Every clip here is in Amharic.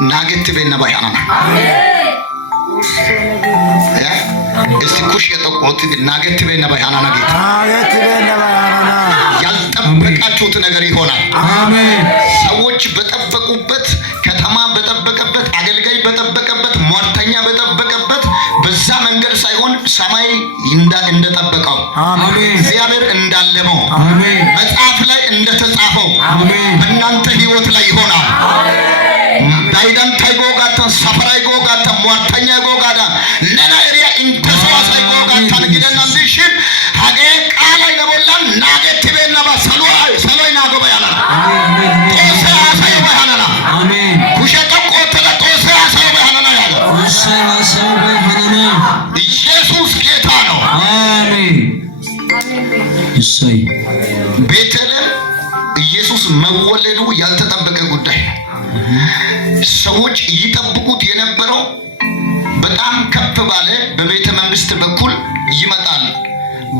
ናገት በእና ባያና እስቲ ኩሽ የጠቆት ናገት በእና ባያና ናገት ያልጠበቃችሁት ነገር ይሆናል። አሜን። ሰዎች በጠበቁበት ከተማ በጠበቀበት አገልጋይ በጠበቀበት ሟርተኛ በጠበቀበት በዛ መንገድ ሳይሆን ሰማይ እንደጠበቀው አሜን እግዚአብሔር እንዳለመው አሜን መጽሐፍ ላይ እንደተጻፈው አሜን በእናንተ ህይወት ላይ ይሆናል። ዳይዳን ታይጎጋታ ሰፈራይ ጎጋታ ሟርተኛ ጎጋዳ ነና ኤሪያ ኢንተሰዋ ሳይጎጋታ ግደና ቢሽን ሀገ ቃላይ ለቦላን ናገት በእና ባሰሉይ ሰሎይ ናጎባ ያላ አሜን ጦሳ ሳይባ ያላ አሜን ኩሸቶ ቆተለ ጦሳ ሳይባ ያላ ያላ ጦሳ ሳይባ ያላ ኢየሱስ ጌታ ነው። አሜን እሰይ ቤተልሔም ኢየሱስ መወለዱ ያልተጠበቀ ጉዳይ ሰዎች ይጠብቁት የነበረው በጣም ከፍ ባለ በቤተ መንግስት በኩል ይመጣል፣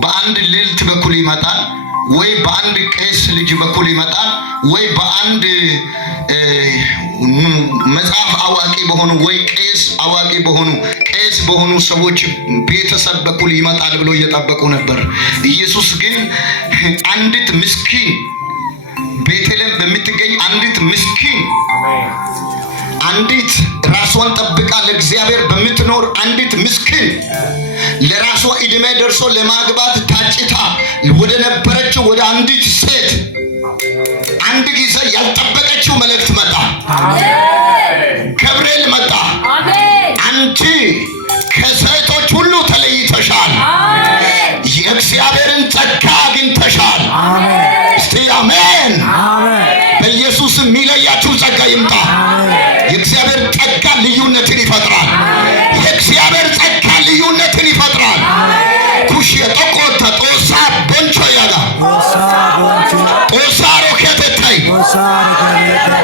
በአንድ ልዕልት በኩል ይመጣል፣ ወይ በአንድ ቄስ ልጅ በኩል ይመጣል፣ ወይ በአንድ መጽሐፍ አዋቂ በሆኑ ወይ ቄስ አዋቂ በሆኑ ቄስ በሆኑ ሰዎች ቤተሰብ በኩል ይመጣል ብሎ እየጠበቁ ነበር። ኢየሱስ ግን አንዲት ምስኪን ቤተልሔም በምትገኝ አንዲት ምስኪን አንዲት ራሷን ጠብቃ ለእግዚአብሔር በምትኖር አንዲት ምስኪን ለራሷ እድሜ ደርሶ ለማግባት ታጭታ ወደ ነበረችው ወደ አንዲት ሴት አንድ ጊዜ ያልጠበቀችው መልእክት መጣ። ገብርኤል መጣ። አንቺ ከሴቶች ሁሉ ተለይተሻል፣ የእግዚአብሔርን ጸጋ አግኝተሻል። እስቲ አሜን። በኢየሱስ የሚለያችሁ ጸጋ ይምጣ። የእግዚአብሔር ጸጋ ልዩነትን ይፈጥራል። የእግዚአብሔር ጸጋ ልዩነትን ይፈጥራል። ኩሽ የጠቆታ ጦሳ ቦንቾ ያጋ ጦሳ ሮኬቴታይ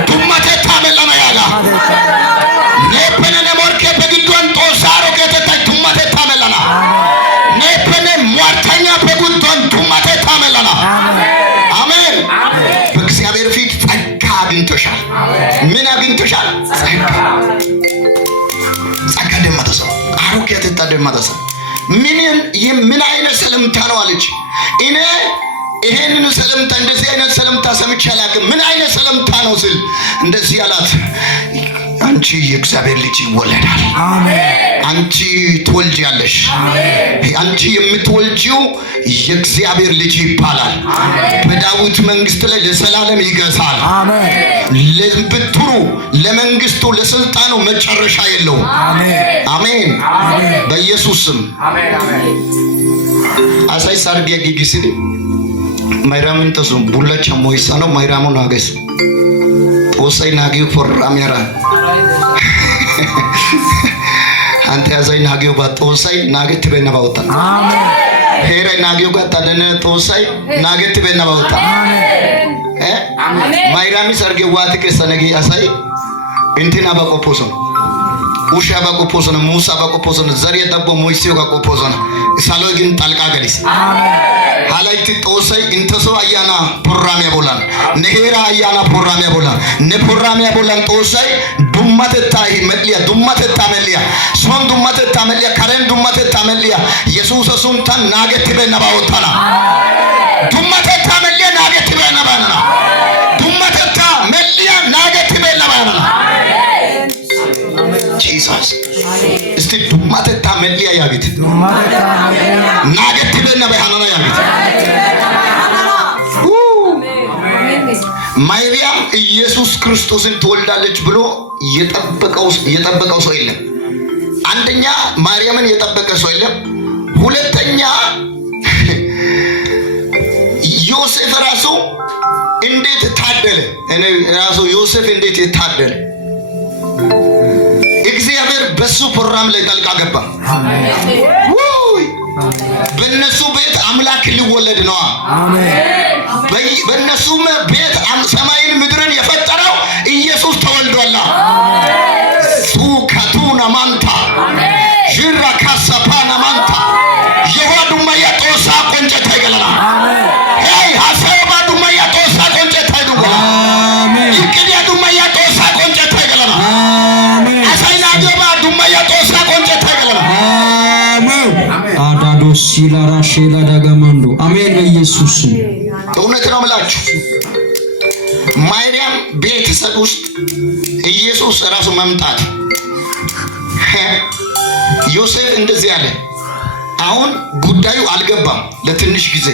ዱማቴታ መለና ያጋ ነፐነ ሞርኬ በግዷን ጦሳ ሮኬቴታይ ዱማቴታ መለና ነፐነ ሟርተኛ በግዷን ዱማቴታ መለና አሜን። በእግዚአብሔር ፊት ጸጋ አግኝተሻል። ምን አግኝተሻል? ጸጋ ደማተሰው አሮኬቴታ ደማተሰው ምን አይነት ሰላምታ ነው አለች። እኔ ይሄንን ሰላምታ እንደዚህ አይነት ሰላምታ ሰምቼ አላውቅም። ምን አይነት ሰላምታ ነው ስል እንደዚህ አላት፣ አንቺ የእግዚአብሔር ልጅ ይወለዳል። አሜን። አንቺ ትወልጃለሽ። አሜን። አንቺ የምትወልጂው የእግዚአብሔር ልጅ ይባላል። አሜን። በዳዊት መንግስት ላይ ለዘላለም ይገዛል። አሜን። ለብትሩ ለመንግስቱ ለስልጣኑ መጨረሻ የለውም። አሜን አሜን። በኢየሱስ ስም አሜን አሜን። አሳይ ሳርዲያ ጊጊስዲ ማይራምን ተሱም ቡላቻ ሞይሳኖ ማይራሙ ናገስ ኦሳይ ናጊው ፎራሚያራ አንተ ያዛይ ናጊው ባጦሳይ ናገት በነባውታ አሜን። ሄሬ ናጊው ጋታደነ ጦሳይ ናገት በነባውታ አሜን አሜን። ማይራሚ ሰርጌ ዋት ከሰነጊ አሳይ እንትና ባቆፖሶ ኡሻ ባቆፖሶ ሙሳ ባቆፖሶ ዘሪያ ዳቦ ሞይሲዮ ባቆፖሶ ሳሎይ ግን ጣልቃ ገሊስ አሜን። ሃላይቲ ጦሳይ እንተሶ አያና ፕሮግራሚያ ቦላን ነሄራ አያና ፕሮግራሚያ ቦላን ነፕሮግራሚያ ቦላን ጦሳይ ዱማተታ መልያ ዱማተታ መልያ ሶን ዱማተታ መልያ ካረን ዱማተታ መልያ ኢየሱስ ሱንታን ናገት በነባውታና ዱማተታ መልያ ናገት በነባና ዱማተታ መልያ ናገት በነባና ጂሰስ እስቲ ዱማተታ መልያ ያቢት ናገት በነባና ያቢት ማርያም ኢየሱስ ክርስቶስን ትወልዳለች ብሎ የጠበቀው ሰው የለም። አንደኛ ማርያምን የጠበቀ ሰው የለም። ሁለተኛ ዮሴፍ ራሱ እንዴት ታደለ! እኔ ራሱ ዮሴፍ እንዴት ይታደለ! እግዚአብሔር በሱ ፕሮግራም ላይ ጣልቃ ገባ። አሜን። በእነሱ ቤት አምላክ ሊወለድ ነው። አሜን። በእነሱ ቤት ሰማይን ምድርን የፈጠረው ኢየሱስ ተወልዷል። ሱካቱና ማንታ ጅራ ካሳፓና ማንታ የዋዱማ ያጦሳ ቆንጨታ ይገለና ሄይ ሐሰባ ዱማ ያጦሳ ቆንጨታ ይገለና አሜን። ይቅዲያ ዱማ ያጦሳ ቆንጨታ ይገለና ሲላራሼላ ዳጋማንዶ አሜን በኢየሱስ እውነት ነው የምላችሁ። ማርያም ቤተሰብ ውስጥ ኢየሱስ ራሱ መምጣት ዮሴፍ እንደዚህ ያለ አሁን ጉዳዩ አልገባም ለትንሽ ጊዜ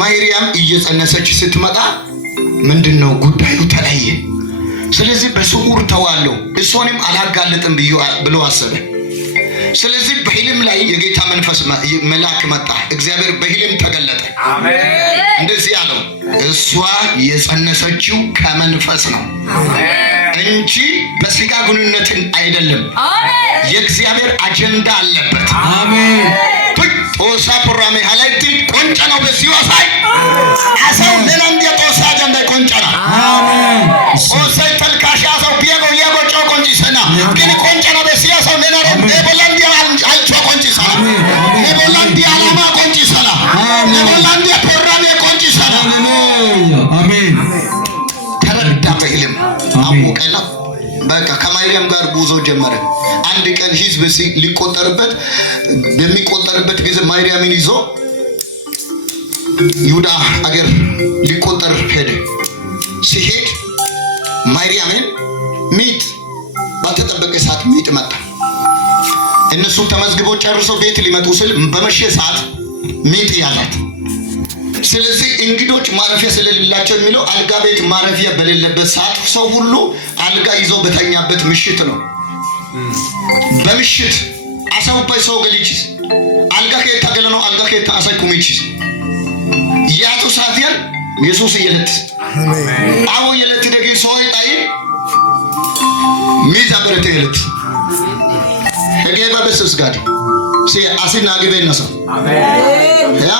ማርያም እየጸነሰች ስትመጣ ምንድነው ጉዳዩ ተለየ። ስለዚህ በስውር ተዋለው እሷንም አላጋለጥም ብሎ አሰበ። ስለዚህ በህልም ላይ የጌታ መንፈስ መልአክ መጣ። እግዚአብሔር በህልም ተገለጠ። አሜን። እንደዚህ ያለው እሷ የጸነሰችው ከመንፈስ ነው እንጂ በስጋ ግንኙነት አይደለም። የእግዚአብሔር አጀንዳ አለበት። አሜን። ጦሳ ፕሮግራም ሃላይቲ ቆንጨ ነው በሲዋሳይ አሰው ለላንዲ ጦሳ አጀንዳ ቆንጨ ነው። አሜን። ጦሳ ተልካሻ ሰው ቢያጎ ያጎ ጮ ቆንጭ ሰና ግን ቆንጨ ነው በሲዋሳው ለናሮ ለቦላንዲ አልጮ ቆንጭ ሰና ለቦላንዲ አላማ ቆንጭ ሰና ለቦላንዲ ፕሮግራም ቆንጭ ሰና። አሜን። ተረዳ በህልም አወቀና በቃ ከማርያም ጋር ጉዞ ጀመረ። አንድ ቀን ህዝብ ሊቆጠርበት በሚቆጠርበት ጊዜ ማርያምን ይዞ ይሁዳ አገር ሊቆጠር ሄደ። ሲሄድ ማርያምን ሚጥ ባልተጠበቀ ሰዓት ሚጥ መጣ። እነሱ ተመዝግበው ጨርሶ ቤት ሊመጡ ስል በመሸ ሰዓት ሚጥ ያዛት። ስለዚህ እንግዶች ማረፊያ ስለሌላቸው የሚለው አልጋ ቤት ማረፊያ በሌለበት ሰዓት ሰው ሁሉ አልጋ ይዞ በተኛበት ምሽት ነው። በምሽት አሳውባይ ሰው ገሊችስ አልጋ ከታገለ ነው አልጋ ከታሳይ ኩሚችስ ያቱ ሳፊያን ኢየሱስ ይለት አሜን። አዎ ይለት ደግ ሰው ይጣይ ሚዛ በረተ ይለት እገባ በሰስ ጋዲ ሲ አሲና ግበና ሰው አሜን። ያ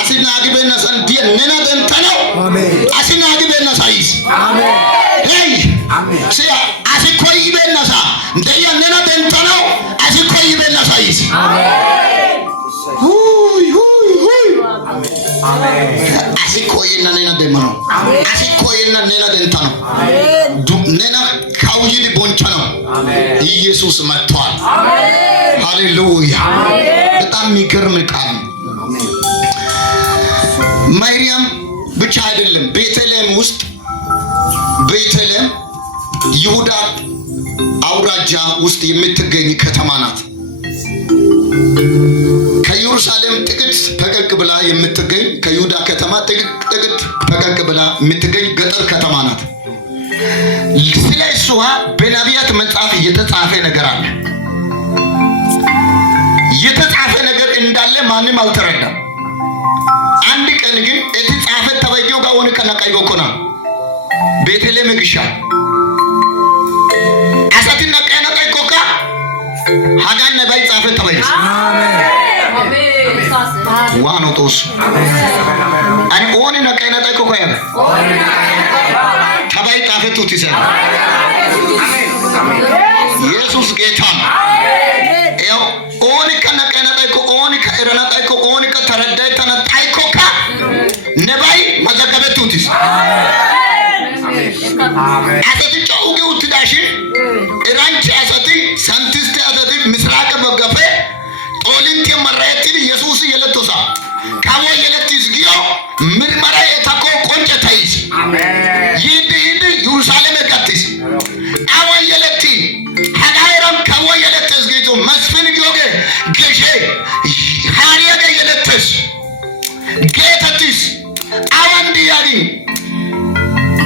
አሲና ግበና ሰው እንዲህ ነና ደንተለው አሜን። አሲና ግበና ሳይስ አሜን። ሄይ አሜን። ሲ አሲኮይ ግበና ሳ እንደያ ነና ደንተለው አሲኮይ ግበና ሳይስ አሜን። ሁይ ሁይ ሁይ አሜን። አሲኮይና ነና ደመኖ አሜን። አሲኮይና ነና ደንተለው አሜን። ነና ካውይዲ ቦንቻ ነው አሜን። ኢየሱስ መጥቷል። አሜን። ሃሌሉያ አሜን። በጣም የሚገርም ቃል ነው። ማርያም ብቻ አይደለም ቤተልሔም ውስጥ ቤተልሔም ይሁዳ አውራጃ ውስጥ የምትገኝ ከተማ ናት። ከኢየሩሳሌም ጥቂት ፈቀቅ ብላ የምትገኝ ከይሁዳ ከተማ ጥቂት ፈቀቅ ብላ የምትገኝ ገጠር ከተማ ናት። ስለ እሷ በነቢያት መጽሐፍ የተጻፈ ነገር አለ። የተጻፈ ነገር እንዳለ ማንም አልተረዳም። አንድ ቀን ግን የተጻፈ ተበየው ጋር ሆነ ከነቃይ ጎኮና ቤተልሔም ግሻ አሳትና ቀናቃይ ኮካ ሀጋን ነባይ ጻፈ ተበየስ አሜን። ዋኖ ጦስ አኔ ኦኒ ነቀናቃይ ኮካ ያ ተባይ ጻፈ ቱት ይሰራ ኢየሱስ ጌታ ያው ኦኒ ከነቀናቃይ ኮ ኦኒ ከእረናቃይ ኮ ኦኒ ከተረዳይ ተነጣይ ኮካ ነባይ መዘገበ ቱት ይሰራ አሜን። አሰቲ ጮውገ ውትዳሽ ኢራንቺ አሰቲ ሳንቲስት አሰቲ ምስራቅ በገፈ ጦሊንት መራየት ኢየሱስ የለቶሳ ካወ የለትስ ጊዮ ምርመራ የታኮ ቆንጨ ታይስ አሜን። ይድ ኢየሩሳሌም ጋትስ አወ የለቲ ሀጋይራም ካወ የለትስ ጊዮ መስፍን ጊዮገ ገሼ ሃሪያገ የለትስ ጌታቲስ አወንዲ ያጊ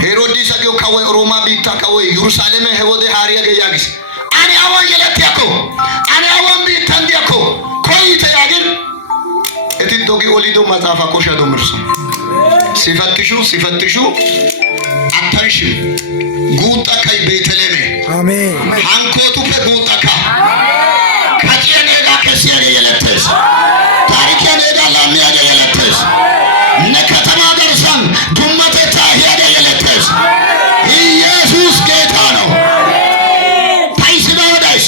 ሄሮዲስ አጊዮ ካወ ሮማ ቢታ ካወ ኢየሩሳሌም ሄወደ ሃሪያገ ያጊስ አኔ አወ የለቲ ያኮ አኔ አወን ቢታንዲ ያኮ ኮይተ ያግን እቲ ዶጊ ኦሊዶ መጻፋ ቆሻ ዶምርሱ ሲፈትሹ አታንሽ ጉጣ ካይ ቤተልሔም አሜን። አንኮቱ ከጉጣ ካ ከጨኔ ጋር ከሲያገ የለተስ ታሪክ ያኔዳ ላሚያገ የለተስ ነከተማ ገርሰን ዱመተ ታሂያገ የለተስ ኢየሱስ ጌታ ነው። ታይስባ ወዳይስ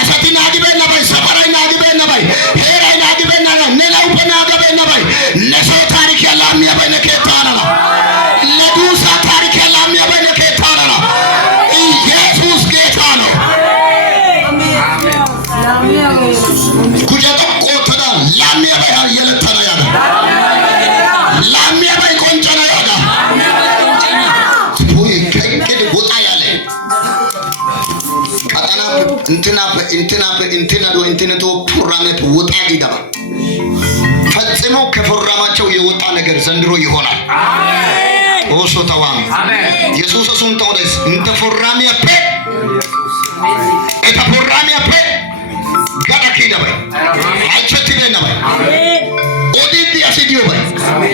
አሰቲና ግበና ባይ ሰፈራይና ግበና ባይ ሄራይና ግበና ነላው በና ግበና ባይ ነሶ ታሪክ ያላሚያ ባይ ነከታና ለዱሳ ታሪክ ያላሚያ ባይ ነከታና ኢየሱስ ጌታ ነው። አሜን። እንትናቶ ፕሮግራመት ወጣ ይገባ ፈጽሞ ከፕሮግራማቸው የወጣ ነገር ዘንድሮ ይሆናል። ኦሶ ተዋም ኢየሱስ እሱን ተወደስ እንተ ፕሮግራሚያ ፕ eta ፕሮግራሚያ ፕ ጋዳ ኪዳባ አቸት በነባ ኦዲዲ አሲዲዮ ባይ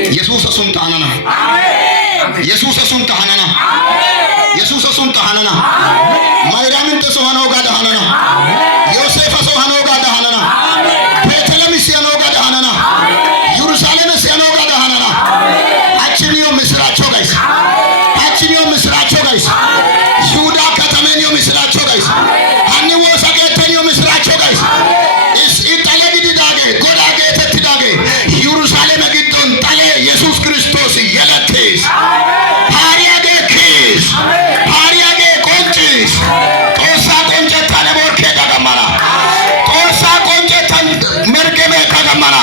ኢየሱስ እሱን ታናና ኢየሱስ እሱን ታናና ኢየሱስ እሱን ታናና ማይራምን ተሶሃኖ ጋዳ ሃናና ዮሴፍ ተሶሃኖ ጋዳ ሃናና ቤተልሔም ሲያኖ ጋዳ ሃናና ኢየሩሳሌም ሲያኖ ጋዳ ሃናና አችኒዮ ምስራቸው ጋይስ አችኒዮ ምስራቸው ጋይስ ይሁዳ ከተማኒዮ ምስራቸው ጋይስ አኒ ወሳቀተኒዮ ምስራቸው ጋይስ እስ ኢጣለግዲ ዳገ ጎዳገ ተትዳገ ኢየሩሳሌም ግዶን ጣለ ኢየሱስ ክርስቶስ የለቴስ ሃሪያገ ኬስ ሃሪያገ ቆንጭስ ጦሳ ቆንጨታ ለቦርኬ ዳገማና ጦሳ ቆንጨታ መርገበ ዳገማና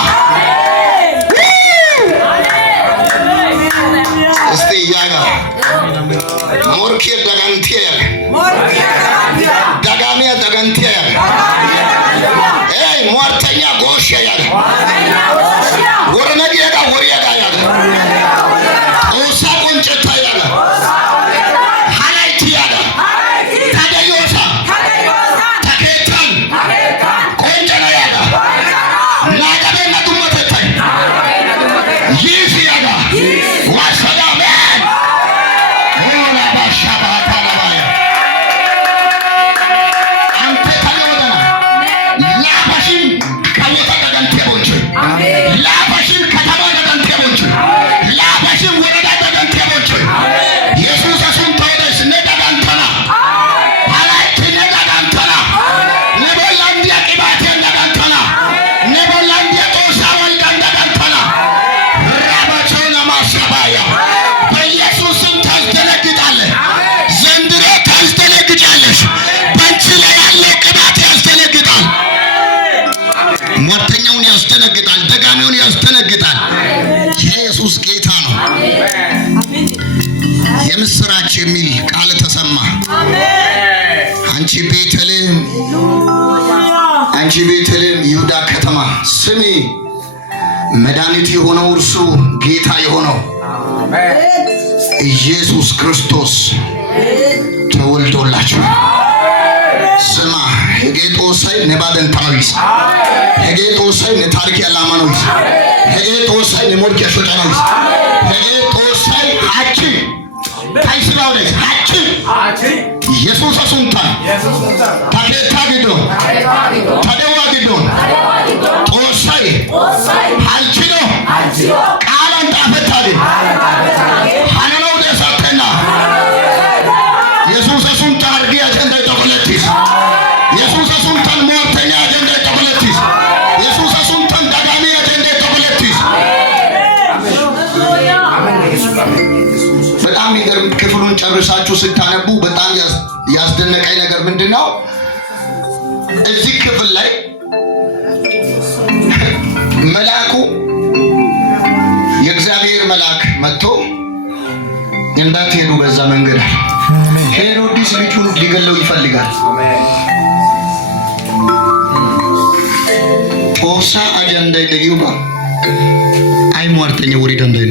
እስቲ ያጋ ሞርኬ ዳጋንቲያ ዳጋሚያ ዳጋንቲያ ሟርተኛ ጎሽ ያለ ወረነጊ ያጋ ወሪያ ያጋ ጦሳ ቆንጨታ ያጋ ሃላይቲ ያጋ ታደዮሳ ታከታን ቆንጨና ያጋ ናጋደና ዱመተታይ ይፍ ያጋ ዋሰዳም ሞላ ባሻባታ ለባያ አንተ ታለወና ላባሽን ካወታ ዳጋንቴ ቦንቾ ላባሽን ከተማ ዳጋንቴ ቦንቾ ላባሽን ወረዳ ዳጋንቴ ቦንቾ ኢየሱስ አሱን ተወደስ ነዳጋንተና አላት ነዳጋንተና ነቦላንዲያ ቅባቴ ነዳጋንተና ነቦላንዲያ ጦሳ ወልዳን ዳጋንተና ራባቸውና ማሰባያ በኢየሱስ ስም ታስደነግጣለህ። ዘንድሮ ታስደነግጫለሽ። በአንቺ ላይ ያለው ቅባት ያስደነግጣል። ሟርተኛውን ያስደነግጣል። ደጋሚውን ያስደነግጣል። ኢየሱስ ጌታ ነው። የምስራች የሚል ቃል ተሰማ። አንቺ ቤተልሔም ይሁዳ ከተማ ስሚ፣ መድኃኒት የሆነው እርሱ ጌታ የሆነው ኢየሱስ ክርስቶስ ተወልዶላችሁ። ስማ ሄጌጦሳይ ነባደን ታዊስ ሄጌጦሳይ ነታሪክ ያላማኖስ ሄጌጦሳይ ነሞርክ ያሾጫኖስ ሄጌጦሳይ አቺ ታይስላውደስ አቺ ኢየሱስ አሱንታ ታከታ ግዶ ታደዋ ግዶ ጦሳይ አልቺዶ ቃላን ታፈታዲ ሃናኖ ደሳተና ኢየሱስ አሱንታ አርጊ አጀንዳ ተቆለቲስ ኢየሱስ አሱንታን ሞርተኛ አጀንዳ ተቆለቲስ ኢየሱስ አሱንታን ዳጋሚ አጀንዳ ተቆለቲስ በጣም ይገርም። ክፍሉን ጨርሳችሁ ስታነቡ በጣም ያስደነቀኝ ነገር ምንድነው? እዚህ ክፍል ላይ መልአኩ የእግዚአብሔር መልአክ መጥቶ እንዳትሄዱ በዛ መንገድ ሄሮድስ ልጁን ሊገለው ይፈልጋል። ጦሳ አጀንዳ ይደዩባ አይ ሟርተኛ ወሪ ደንደይ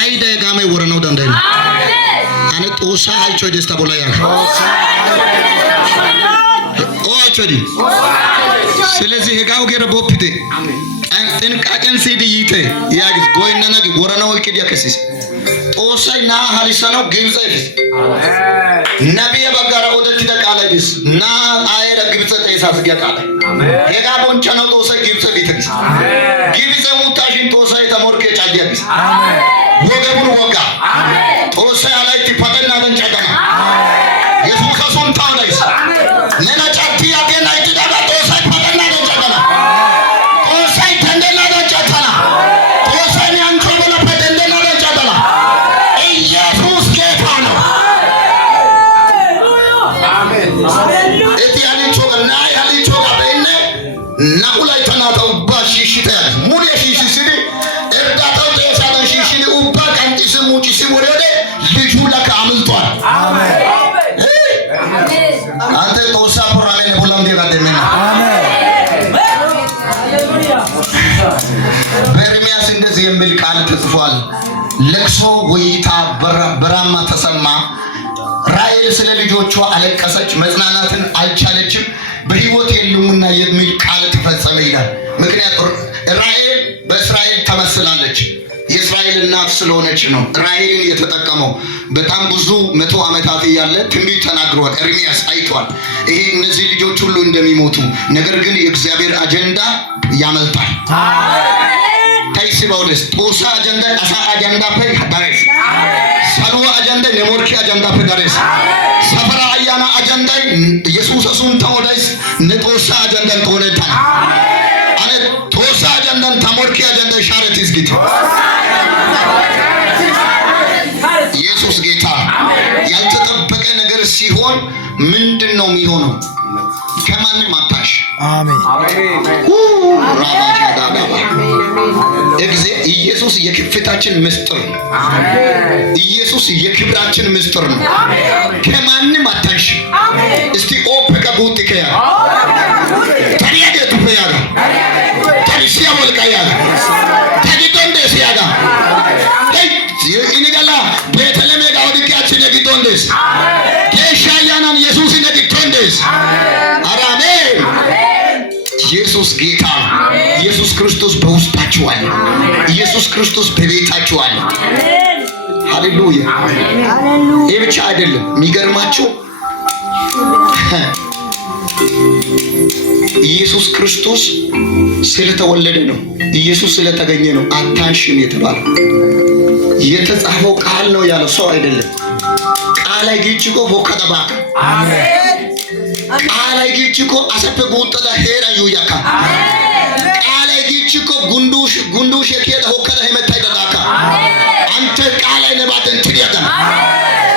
አይ ደጋሜ ወረነው ደንደይ አነ ጦሳ አይቾ ደስታ ቦላ ያ ኦ አቾዲ ስለዚህ ሄጋው ገረ ቦፕቴ ጥንቃቄን ሲዲ ይተ ያግዝ ጎይናና ወረነው ይከዲ ያከሲስ ጦሳይ ና ሀሊሰነው ግብጽ ይፍስ ነቢይ በጋራ ወደት ተቃላይስ ና አይረ ግብጽ ተይሳስ ገቃለ ሄጋ ቦንቻ ነው ጦሳይ ግብጽ ቢትክስ ግብጽ ሙታሽን ጦሳይ ተሞርኬ ጫዲያክስ ወገቡን ወጋ ጦሳይ ላይ ትፈጠና ደንጫቀና ኢየሱስ ከሱን ታውላይስ ነና ጫቲ ያገና ይዳጋ ጦሳይ ፈጠና ደንጫቀና ጦሳይ ተንደና ደንጫቀና ጦሳይ አንቾ በለ ፈጠና ደንጫቀና ኢየሱስ ጌታ ነው። አሜን እቲ ያሊቾ እና ያሊቾ በእነ ናኡላይ ተናታው ባሽሽታ ሙሉ ሽሽሲሪ እርዳታው ተሳዳን ሽሽሊ ኡባ ቀንጢስ ሙጪስ ወረደ ልጁ ለካ አምልጧል። አሜን የሚል ቃል ተጽፏል። ለቅሶ ወይታ በራማ ተሰማ። ራሔል ስለ ልጆቿ አለቀሰች፣ መጽናናትን አልቻለችም፣ በሕይወት የሉምና የሚል ቃል ተፈጸመ ይላል። ምክንያቱም ራሔል በእስራኤል ተመስላለች። የእስራኤል እናት ስለሆነች ነው ራሔልን የተጠቀመው። በጣም ብዙ 100 ዓመታት እያለ ትንቢት ተናግሯል። ኤርሚያስ አይቷል። ይሄ እነዚህ ልጆች ሁሉ እንደሚሞቱ፣ ነገር ግን የእግዚአብሔር አጀንዳ ያመልጣል። ከይሲ ባውደስ ጦሳ አጀንዳ አሳ አጀንዳ ፈይ ዳሬስ ሰልዋ አጀንዳ ነሞርኪ አጀንዳ ፈይ ዳሬስ ሰፈራ አያና አጀንዳ ኢየሱስ አሱን ተወዳይስ ነጦሳ አጀንዳ ተወለታ አነ ጦሳ አጀንዳ ተሞርኪ አጀንዳ ሻረት ይዝጊት ኢየሱስ ጌታ። ያልተጠበቀ ነገር ሲሆን ምንድነው የሚሆነው? ከማንም አታሽ አሜን ኢየሱስ የክፍታችን ምስጢር ነው። ኢየሱስ የክብራችን ምስጢር ነው። ከማንም አታሽ እስቲ ኦፕ ከቡት ከያ ታሪያገ ቱፈያ ታሪሲያ ወልቃያ ታዲዶንደ ሲያጋ ኢኒጋላ ቤተለሜ ጋውዲካችን የጊዶንደስ ከሻያናን ኢየሱስ የጊዶንደስ አራሜ ኢየሱስ ጌታ። ኢየሱስ ክርስቶስ በውስጣችሁ አለ። ኢየሱስ ክርስቶስ በቤታችሁ አለ። ሃሌሉያ። ይሄ ብቻ አይደለም። የሚገርማችሁ ኢየሱስ ክርስቶስ ስለተወለደ ነው፣ ኢየሱስ ስለተገኘ ነው አታንሽም የተባለው። የተጻፈው ቃል ነው ያለው ሰው አይደለም። ቃል አይግጭቆ ሆከተባካ አሜን። ቃል አይግጭቆ አሰፈ ጉጠዳ ሄራ ዩያካ ቃል አይግጭቆ ጉንዱሽ የከደ ሆከተ ሄመታይ ደዳካ አንተ ቃል አይነባተን ትዲያጋ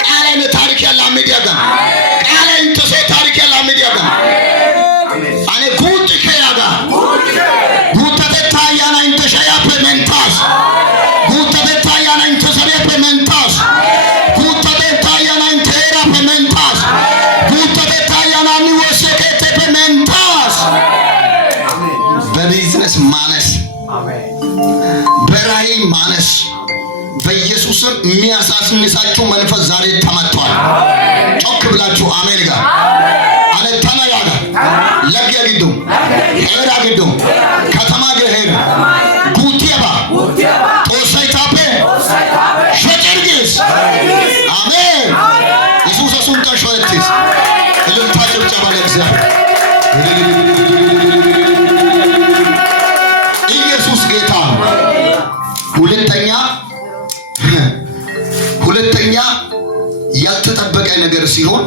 ቃል አይነ ታሪክ ያለ አሜዲያጋ ቃል አይነ ተሶ ታሪክ ያለ አሜዲያጋ አኔ ጉጥ ከያጋ ጉጠተ ታያና እንተ ሻያፈ መንታስ ጉጠተ ታያና እንተ ሰሪያፈ መንታስ ጉጠተ ታያና እንተ ሄራፈ መንታስ ጉጠተ ታያና ንወሰከተ መንታስ በቢዝነስ ማነስ በራዕይ ማነስ በኢየሱስም የሚያሳስንሳችሁ መንፈስ ዛሬ ተመቷል። ጮክ ብላችሁ አሜን ጋር አለታና ያጋ ለግያ ግዱ ሄራ ግዱ ከተማ ገሄር ጉቲያባ ጦሳይታፔ ሸጨርጊስ አሜን ኢየሱስ አሱንታ ሾይቲስ እልልታ ጭብጨባ ለእግዚአብሔር። ኢየሱስ ጌታ። ሁለተኛ ያልተጠበቀ ነገር ሲሆን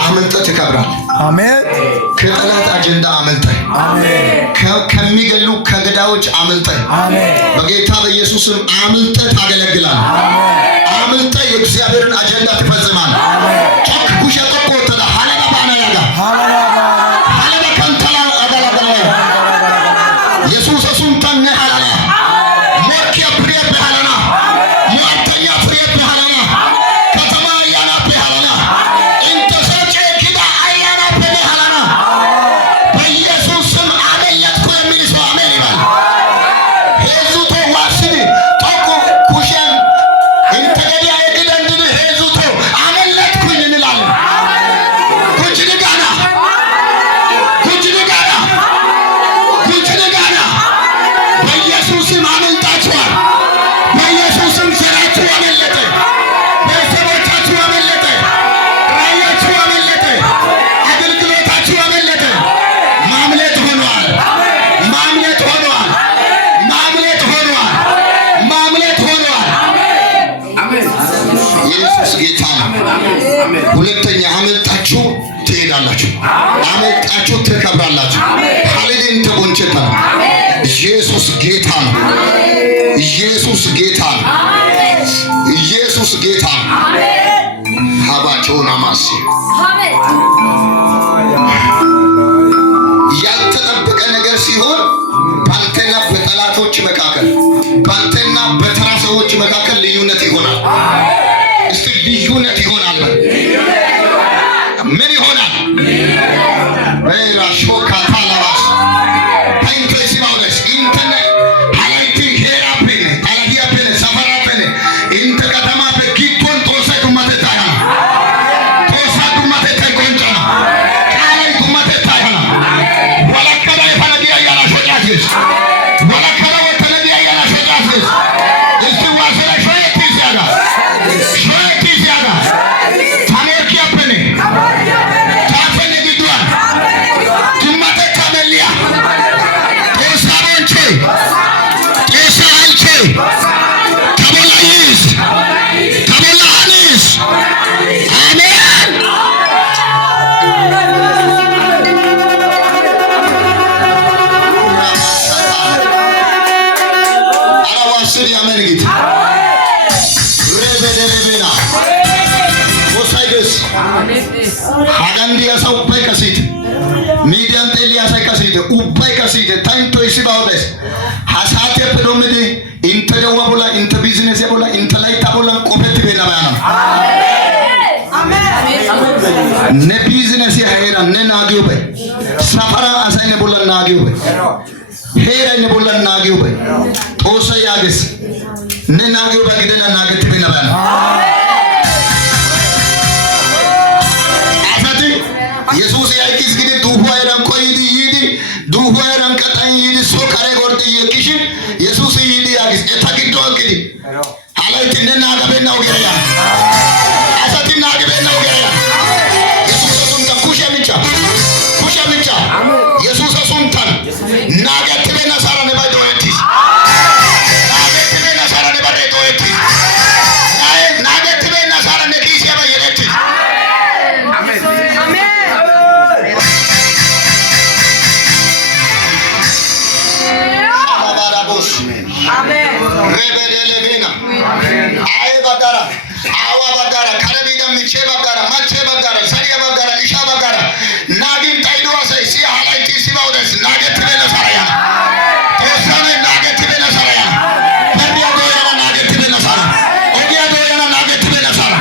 አመልጠ ትከብራለህ። አሜን። ከጠላት አጀንዳ አመልጠህ፣ አሜን። ከሚገሉ ከገዳዮች አመልጠህ፣ አሜን። በጌታ በኢየሱስም አመልጠህ ታገለግላለህ። አመልጠ የእግዚአብሔርን አጀንዳ ትፈጽማለህ። ጮክ ኩሽ ተቆጣ ሐለባ ባና ያጋ ሐለባ ካንተላ አጋላገለ ኢየሱስ አሱን ተነ ሐላላ ሞርኪያ ፍሬ በሐላና ሞርተኛ ፍሬ በሐላና ከተማ ያና በሐላና እንተ ሰጨ ኪዳ አያና በሐላና በኢየሱስ ስም አመለጥኩ የሚል ሰው አሜን ይበል። ሄዙቶ ዋስኒ ቶኮ ኩሽን እንተ ገዲያ የግደንድን ሄዙቶ አመለጥኩኝ እንላለን። በኢየሱስም አመልጣችኋል። በኢየሱስም ዘራችሁ አመለጠ፣ ቤተሰቦቻችሁ አመለጠ፣ ራእያችሁ አመለጠ፣ አገልግሎታችሁ አመለጠ። ማምለጥ ሆኗል። ማምለጥ ሆኗል። ማምለጥ ሆኗል። ማምለጥ ሆኗል። ኢየሱስ ጌታ ነው። ሁለተኛ አመልጣችሁ ትሄዳላችሁ፣ አመልጣችሁ ትከብራላችሁ። ሃሌሉያ ተቦንቸታ ኢየሱስ ጌታ ነው። ኢየሱስ ጌታ ነው። ኢየሱስ ጌታ ነው። ሀባቸውን አማሲ ያልተጠበቀ ነገር ሲሆን ባንተና በጠላቶች መካከል፣ ባንተና በተራ ሰዎች መካከል ልዩነት ይሆናል። እስቲ ልዩነት ይሆናል። ምን ይሆናል? ራሾካ ታላባስ አሜን ጌታ ረበደለበና ወሳይደስ አጋንዲ ያሳው ባይከሲት ሚዲያን ጤሊያ ሳይከሲት ኡባይ ከሲት ታንቶ ይሲባውደስ ሐሳቴ ፕሮምዲ ኢንተ ደዋቡላ ኢንተ ቢዝነስ ያቡላ ኢንተ ላይ ታቡላ ቆፈት ቤናባና አሜን ነ ቢዝነስ ያሄራ ነ ናጊው በይ ሰፈራ አሳይነ ቡላ ናጊው በይ ሄራ ነ ቡላ ናጊው በይ ጦሰ ያገስ ነ ናጊው በይ ገደና ናገት ቤናባና አፈቲ ኢየሱስ ያይኪስ ግዲ ዱሆይራን ኮይዲ ይዲ ዱሆይራን ቀጣይ ይዲ ሶካሬ ጎርጥ ይኪሽ ኢየሱስ ይዲ ያግስ እታግዶ እንግዲ ሃላይት ነ ናገበና ወገያ አሳቲ ናገበና ወገያ ኢየሱስ ሱንታን ኩሸምቻ ኢየሱስ ሱንታን ናገት በና ሳራ ነባ ዶየቲስ ናገት በና ሳራ ነባ ዶየቲስ ናገት በና ሳራ ነኪስ ያባ የለቲስ አሜን አሜን ረበደለቤና አይ ባጋራ አዋ ባጋራ ከረቢዳ ምቼ ባጋራ ማቼ ባጋራ ሰሪያ ባጋራ ኢሻ ባጋራ ናጊን ታይዶ አሰይ ሲ ሃላይቲ ሲባውደስ ናገት በለ ሰራያ ተወሰነ ናገት በለ ሰራያ ፈሪያ ዶያና ናገት በለ ሰራ ኦዲያ ዶያና ናገት በለ ሰራ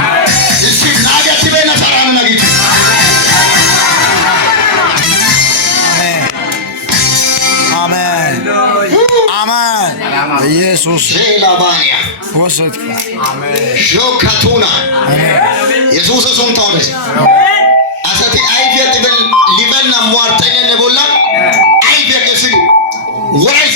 እሺ ናገት በለ ሰራ ናጊት አሜን አሜን ኢየሱስ ሼላባኒያ ወሰት አሜን ጆካቱና ኢየሱስ ሱንታውደስ አሰቲ አይፊያት በል ሊበና ሟርተኛ ነቦላ አይፊያ ከስግ ወራይ